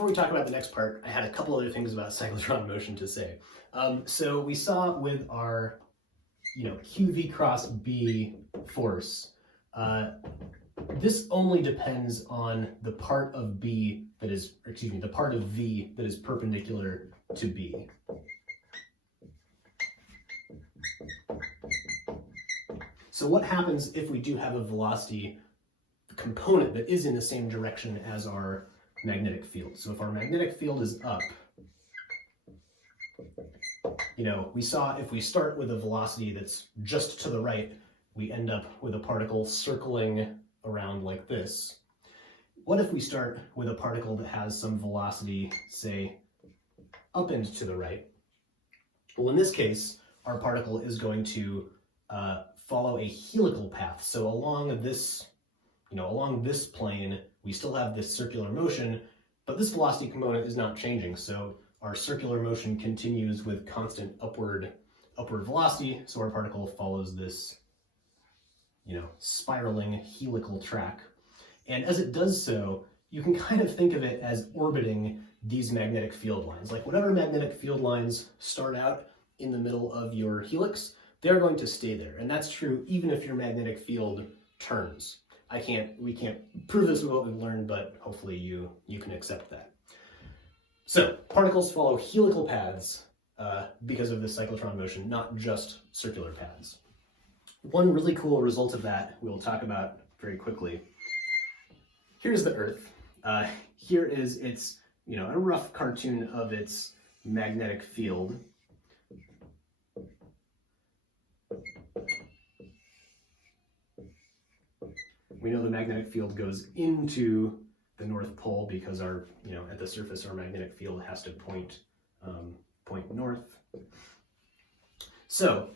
before we talk about the next part, I had a couple other things about cyclotron motion to say. So we saw with our, QV cross B force, this only depends on the part of B that is, the part of V that is perpendicular to B. So what happens if we do have a velocity component that is in the same direction as our magnetic field? So if our magnetic field is up, we saw if we start with a velocity that's just to the right, we end up with a particle circling around like this. What if we start with a particle that has some velocity, say, up and to the right? Well, in this case, our particle is going to follow a helical path. So along this, along this plane, we still have this circular motion, but this velocity component is not changing. So our circular motion continues with constant upward velocity. So our particle follows this, spiraling helical track. And as it does so, you can kind of think of it as orbiting these magnetic field lines. Like whatever magnetic field lines start out in the middle of your helix, they're going to stay there. And that's true even if your magnetic field turns. We can't prove this with what we've learned, but hopefully you can accept that. So particles follow helical paths because of this cyclotron motion, not just circular paths. One really cool result of that we'll talk about very quickly. Here's the Earth. Here is its, a rough cartoon of its magnetic field. We know the magnetic field goes into the North Pole because our, at the surface, our magnetic field has to point north. So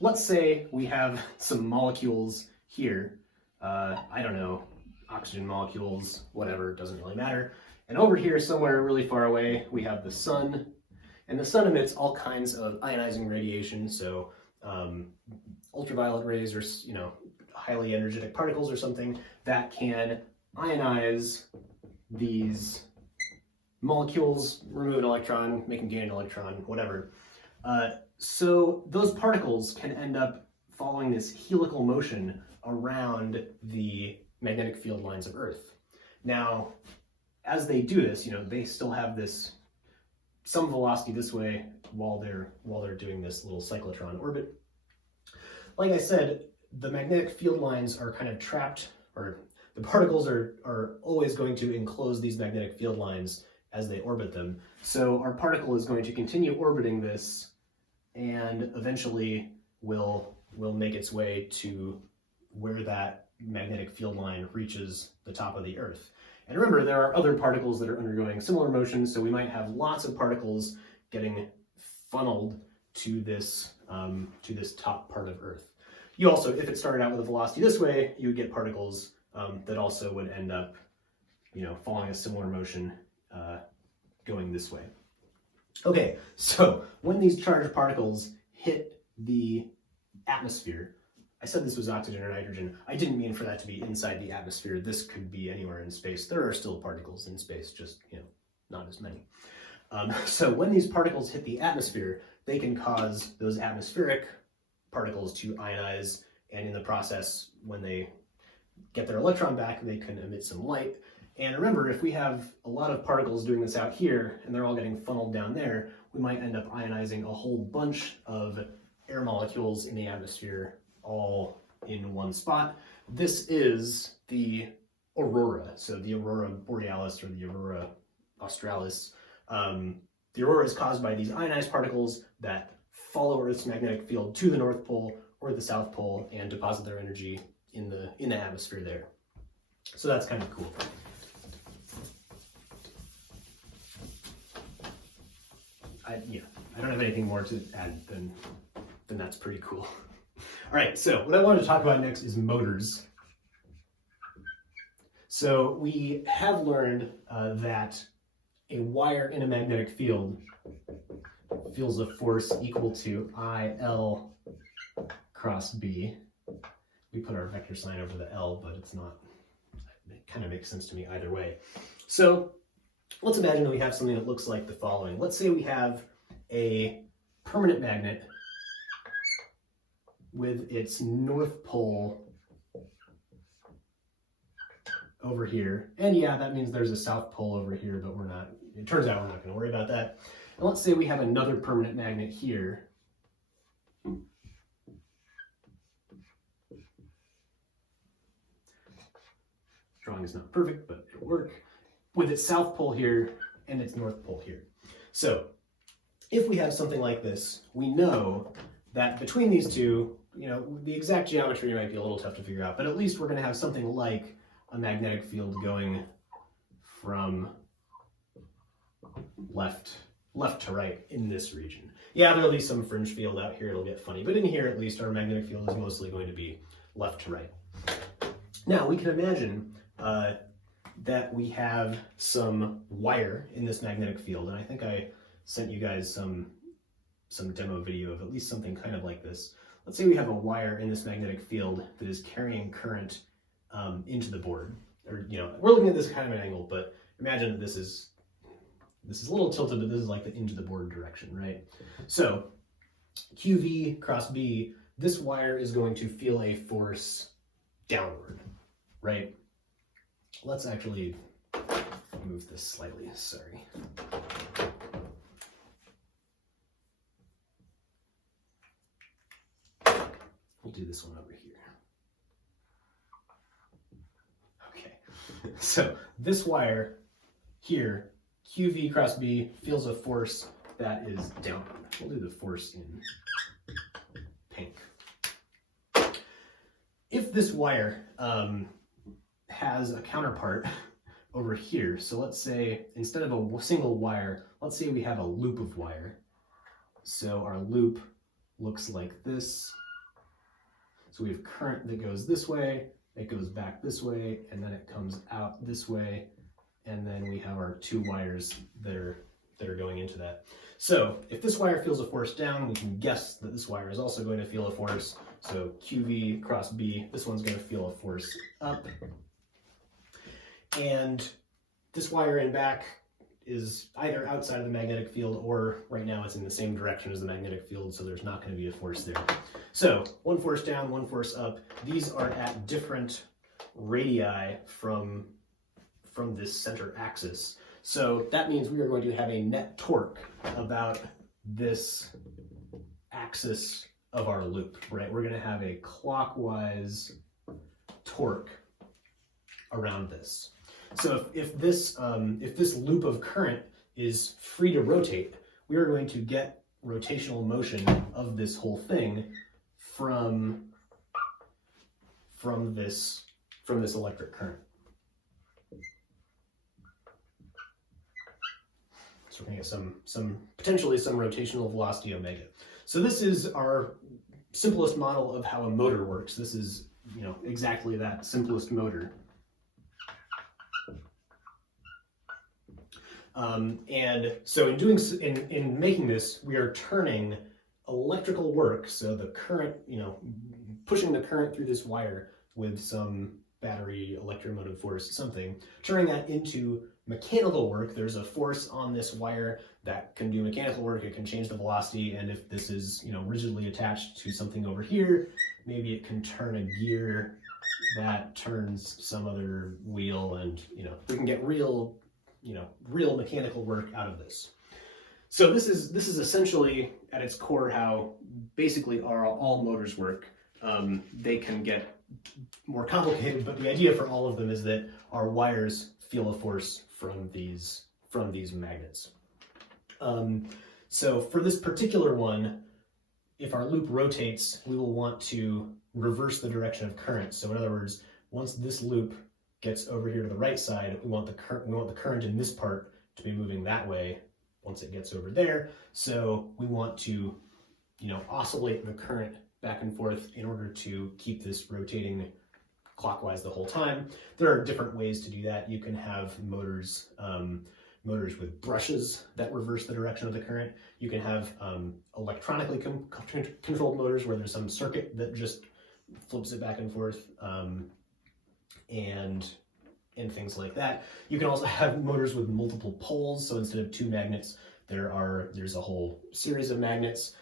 let's say we have some molecules here. I don't know, oxygen molecules, whatever, doesn't really matter. And over here, somewhere really far away, we have the sun. And the sun emits all kinds of ionizing radiation. So ultraviolet rays or, highly energetic particles or something that can ionize these molecules, remove an electron, make them gain an electron, whatever. So those particles can end up following this helical motion around the magnetic field lines of Earth. Now, as they do this, they still have some velocity this way while they're doing this little cyclotron orbit. Like I said, the magnetic field lines are kind of trapped, or the particles are always going to enclose these magnetic field lines as they orbit them. So our particle is going to continue orbiting this and eventually will make its way to where that magnetic field line reaches the top of the Earth. And remember, there are other particles that are undergoing similar motions, so we might have lots of particles getting funneled to this top part of Earth. You also, if it started out with a velocity this way, you would get particles that also would end up, following a similar motion going this way. Okay, so when these charged particles hit the atmosphere, I said this was oxygen or nitrogen. I didn't mean for that to be inside the atmosphere. This could be anywhere in space. There are still particles in space, just, not as many. So when these particles hit the atmosphere, they can cause those atmospheric particles to ionize, and in the process, when they get their electron back, they can emit some light. And remember, if we have a lot of particles doing this out here, and they're all getting funneled down there, we might end up ionizing a whole bunch of air molecules in the atmosphere all in one spot. This is the aurora, so the aurora borealis or the aurora australis. The aurora is caused by these ionized particles that follow Earth's magnetic field to the North Pole or the South Pole and deposit their energy in the atmosphere there. So that's kind of cool. I don't have anything more to add than that's pretty cool. All right, so what I wanted to talk about next is motors. So we have learned that a wire in a magnetic field feels a force equal to IL cross B. We put our vector sign over the L, but it's not, it kind of makes sense to me either way. So let's imagine that we have something that looks like the following. Let's say we have a permanent magnet with its north pole over here. And yeah, that means there's a south pole over here, but it turns out we're not going to worry about that. And let's say we have another permanent magnet here. Drawing is not perfect, but it'll work. With its south pole here and its north pole here. So if we have something like this, we know that between these two, the exact geometry might be a little tough to figure out, but at least we're going to have something like a magnetic field going from left to right in this region. Yeah, there'll be some fringe field out here, it'll get funny, but in here at least our magnetic field is mostly going to be left to right. Now we can imagine that we have some wire in this magnetic field, and I think I sent you guys some demo video of at least something kind of like this. Let's say we have a wire in this magnetic field that is carrying current into the board. Or, we're looking at this kind of an angle, but imagine that this is a little tilted, but this is like the into the board direction, right? So QV cross B, this wire is going to feel a force downward, right? Let's actually move this slightly, sorry. We'll do this one over here. Okay, so this wire here, QV cross B, feels a force that is downward. We'll do the force in pink. If this wire has a counterpart over here, so let's say instead of a single wire, let's say we have a loop of wire. So our loop looks like this. So we have current that goes this way, it goes back this way, and then it comes out this way, and then we have our two wires that are going into that. So if this wire feels a force down, we can guess that this wire is also going to feel a force. So QV cross B, this one's going to feel a force up. And this wire in back is either outside of the magnetic field, or right now it's in the same direction as the magnetic field, so there's not going to be a force there. So one force down, one force up. These are at different radii from this center axis. So that means we are going to have a net torque about this axis of our loop, right? We're going to have a clockwise torque around this. So if this loop of current is free to rotate, we are going to get rotational motion of this whole thing from this electric current. So we're going to get potentially some rotational velocity omega. So this is our simplest model of how a motor works. This is exactly that simplest motor. And so in making this, we are turning electrical work, so the current, pushing the current through this wire with some battery, electromotive force, something, turning that into mechanical work. There's a force on this wire that can do mechanical work. It can change the velocity, and if this is, rigidly attached to something over here, maybe it can turn a gear that turns some other wheel, and, we can get real mechanical work out of this. So this is essentially at its core how basically all motors work. They can get more complicated, but the idea for all of them is that our wires feel a force from these magnets. So for this particular one, if our loop rotates, we will want to reverse the direction of current. So in other words, once this loop gets over here to the right side, we want the current in this part to be moving that way once it gets over there. So we want to, oscillate the current back and forth in order to keep this rotating clockwise the whole time. There are different ways to do that. You can have motors with brushes that reverse the direction of the current. You can have electronically controlled motors where there's some circuit that just flips it back and forth. And and things like that. You can also have motors with multiple poles, so instead of 2 magnets, there's a whole series of magnets.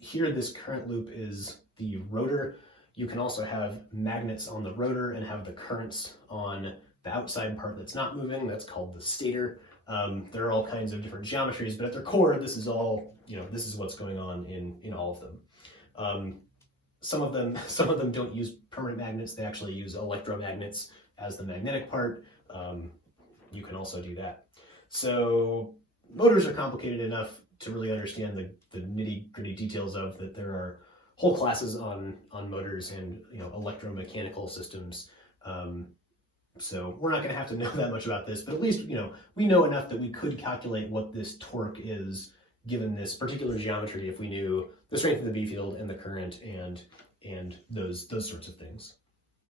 Here, this current loop is the rotor. You can also have magnets on the rotor and have the currents on the outside part that's not moving. That's called the stator. There are all kinds of different geometries, but at their core, this is all, this is what's going on in all of them. Some of them don't use permanent magnets. They actually use electromagnets as the magnetic part. You can also do that. So motors are complicated enough to really understand the nitty-gritty details of that. There are whole classes on motors and electromechanical systems. So we're not going to have to know that much about this, but at least we know enough that we could calculate what this torque is given this particular geometry if we knew the strength of the B field and the current and those sorts of things.